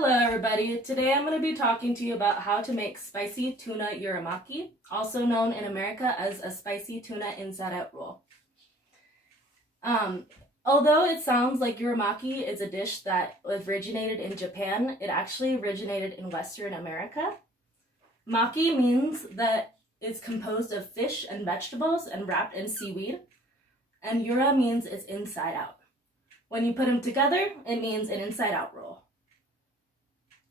Hello everybody, today I'm going to be talking to you about how to make spicy tuna uramaki, also known in America as a spicy tuna inside out roll. Although it sounds like uramaki is a dish that originated in Japan, it actually originated in Western America. Maki means that it's composed of fish and vegetables and wrapped in seaweed, and yura means it's inside out. When you put them together, it means an inside out roll.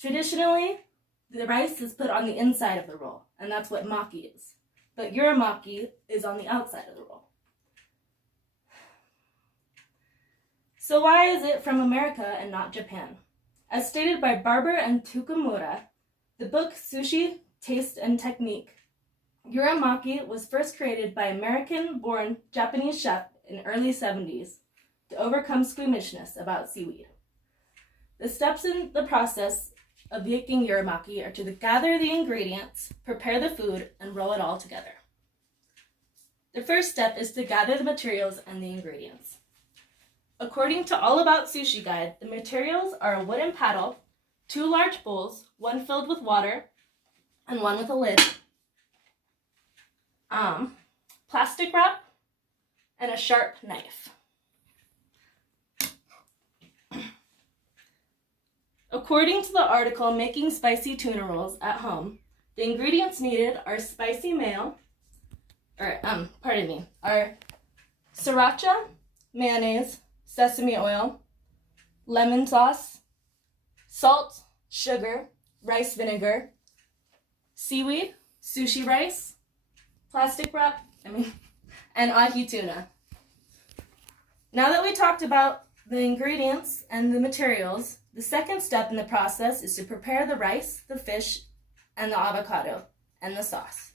Traditionally, the rice is put on the inside of the roll, and that's what maki is. But uramaki is on the outside of the roll. So why is it from America and not Japan? As stated by Barber and Tukumura, the book Sushi, Taste and Technique, uramaki was first created by American-born Japanese chef in early 70s to overcome squeamishness about seaweed. The steps in the process of making uramaki are to gather the ingredients, prepare the food, and roll it all together. The first step is to gather the materials and the ingredients. According to All About Sushi Guide, the materials are a wooden paddle, 2 large bowls, one filled with water and one with a lid, plastic wrap, and a sharp knife. According to the article Making Spicy Tuna Rolls at Home, the ingredients needed are are sriracha, mayonnaise, sesame oil, lemon sauce, salt, sugar, rice vinegar, seaweed, sushi rice, plastic wrap, and ahi tuna. Now that we talked about the ingredients and the materials, the second step in the process is to prepare the rice, the fish, and the avocado, and the sauce.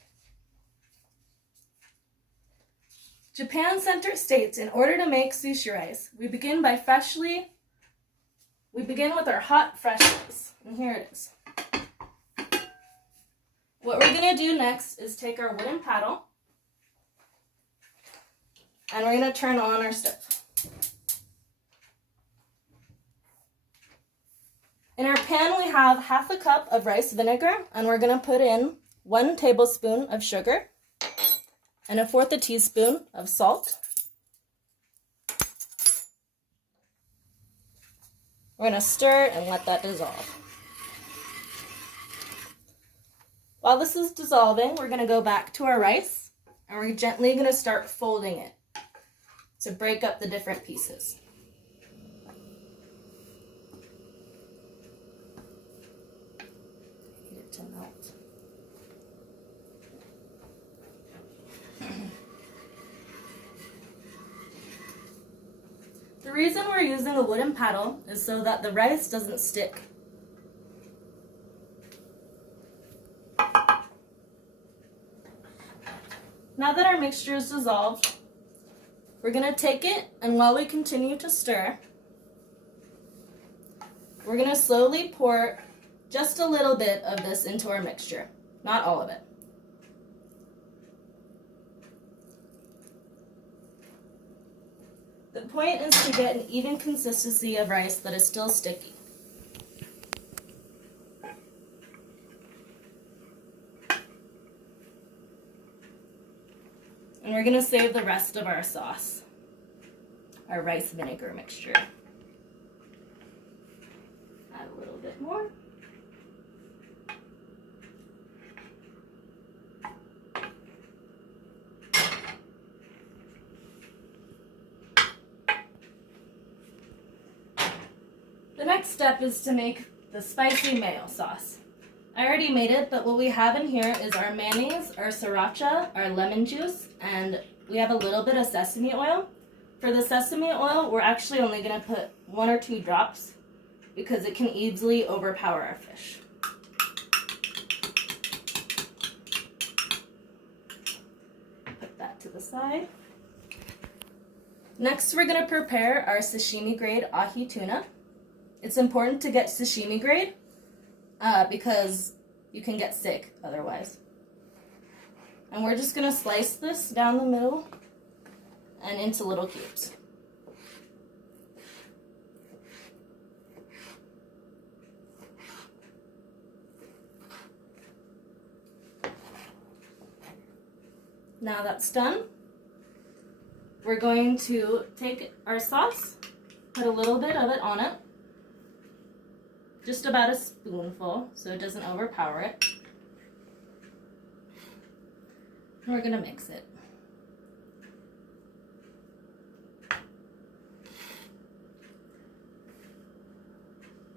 Japan Center states in order to make sushi rice, we begin with our hot, fresh rice. And here it is. What we're going to do next is take our wooden paddle, and we're going to turn on our stove. In our pan, we have 1/2 cup of rice vinegar, and we're going to put in 1 tablespoon of sugar and 1/4 teaspoon of salt. We're going to stir and let that dissolve. While this is dissolving, we're going to go back to our rice, and we're gently going to start folding it to break up the different pieces. To melt. The reason we're using a wooden paddle is so that the rice doesn't stick. Now that our mixture is dissolved, we're going to take it, and while we continue to stir, we're going to slowly pour just a little bit of this into our mixture, not all of it. The point is to get an even consistency of rice that is still sticky. And we're going to save the rest of our sauce, our rice vinegar mixture. Add a little bit more. The next step is to make the spicy mayo sauce. I already made it, but what we have in here is our mayonnaise, our sriracha, our lemon juice, and we have a little bit of sesame oil. For the sesame oil, we're actually only going to put 1 or 2 drops because it can easily overpower our fish. Put that to the side. Next, we're going to prepare our sashimi grade ahi tuna. It's important to get sashimi grade because you can get sick otherwise. And we're just going to slice this down the middle and into little cubes. Now that's done, we're going to take our sauce, put a little bit of it on it, just about a spoonful so it doesn't overpower it. And we're going to mix it.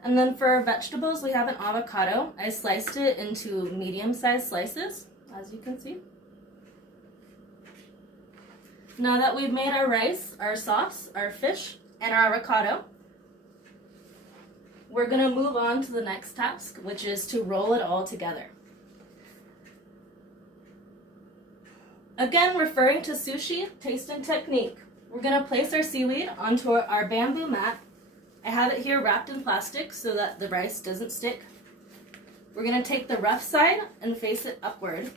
And then for our vegetables, we have an avocado. I sliced it into medium-sized slices, as you can see. Now that we've made our rice, our sauce, our fish, and our avocado, we're going to move on to the next task, which is to roll it all together. Again, referring to sushi, taste, and technique, we're going to place our seaweed onto our bamboo mat. I have it here wrapped in plastic so that the rice doesn't stick. We're going to take the rough side and face it upward.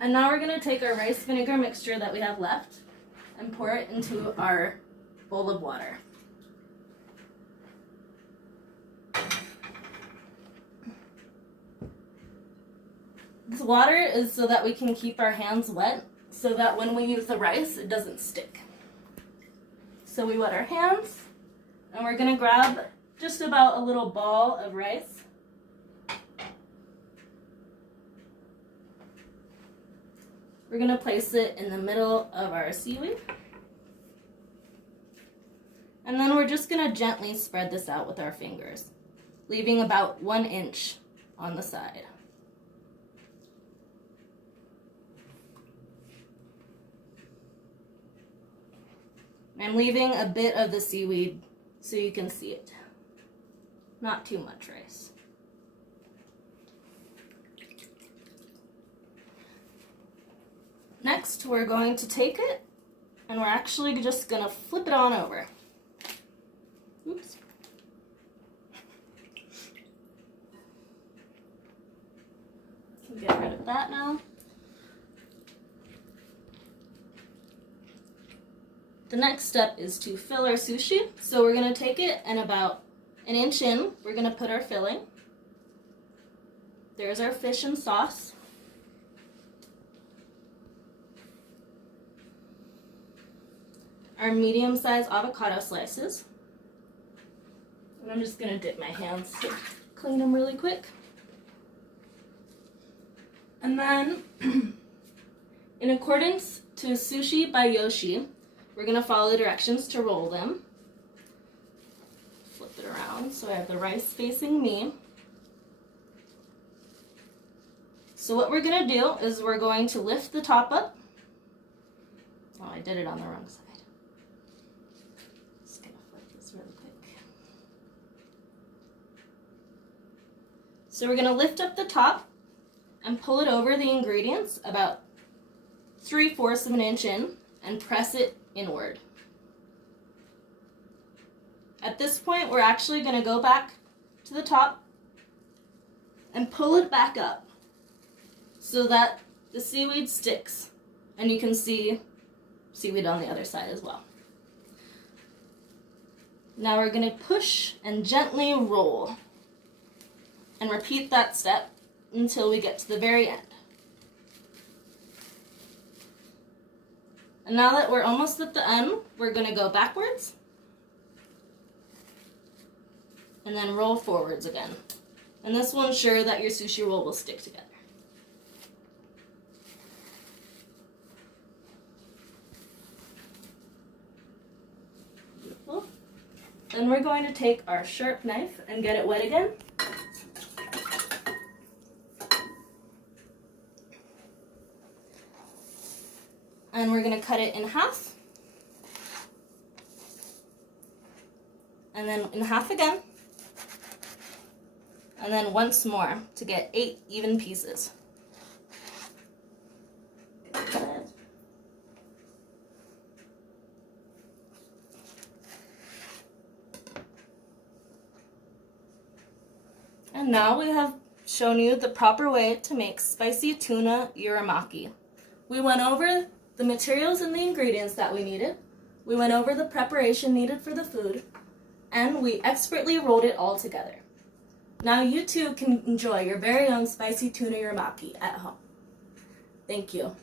And now we're going to take our rice vinegar mixture that we have left and pour it into our bowl of water. This water is so that we can keep our hands wet so that when we use the rice, it doesn't stick. So we wet our hands, and we're going to grab just about a little ball of rice. We're going to place it in the middle of our seaweed. And then we're just going to gently spread this out with our fingers, leaving about 1 inch on the side. I'm leaving a bit of the seaweed so you can see it. Not too much rice. Next, we're going to take it, and we're actually just going to flip it on over. Oops. Get rid of that now. The next step is to fill our sushi. So we're going to take it, and about 1 inch in, we're going to put our filling. There's our fish and sauce. Our medium-sized avocado slices. And I'm just going to dip my hands to clean them really quick. And then, in accordance to Sushi by Yoshi, we're going to follow the directions to roll them. Flip it around so I have the rice facing me. So what we're going to do is we're going to lift the top up. Oh, I did it on the wrong side. Just going to flip this really quick. So we're going to lift up the top and pull it over the ingredients about 3/4 of an inch in and press it inward. At this point, we're actually going to go back to the top and pull it back up so that the seaweed sticks, and you can see seaweed on the other side as well. Now we're going to push and gently roll and repeat that step until we get to the very end. And now that we're almost at the end, we're going to go backwards and then roll forwards again. And this will ensure that your sushi roll will stick together. Beautiful. Then we're going to take our sharp knife and get it wet again. And we're going to cut it in half. And then in half again. And then once more to get 8 even pieces. And now we have shown you the proper way to make spicy tuna uramaki. We went over the materials and the ingredients that we needed. We went over the preparation needed for the food, and we expertly rolled it all together. Now you too can enjoy your very own spicy tuna uramaki at home. Thank you.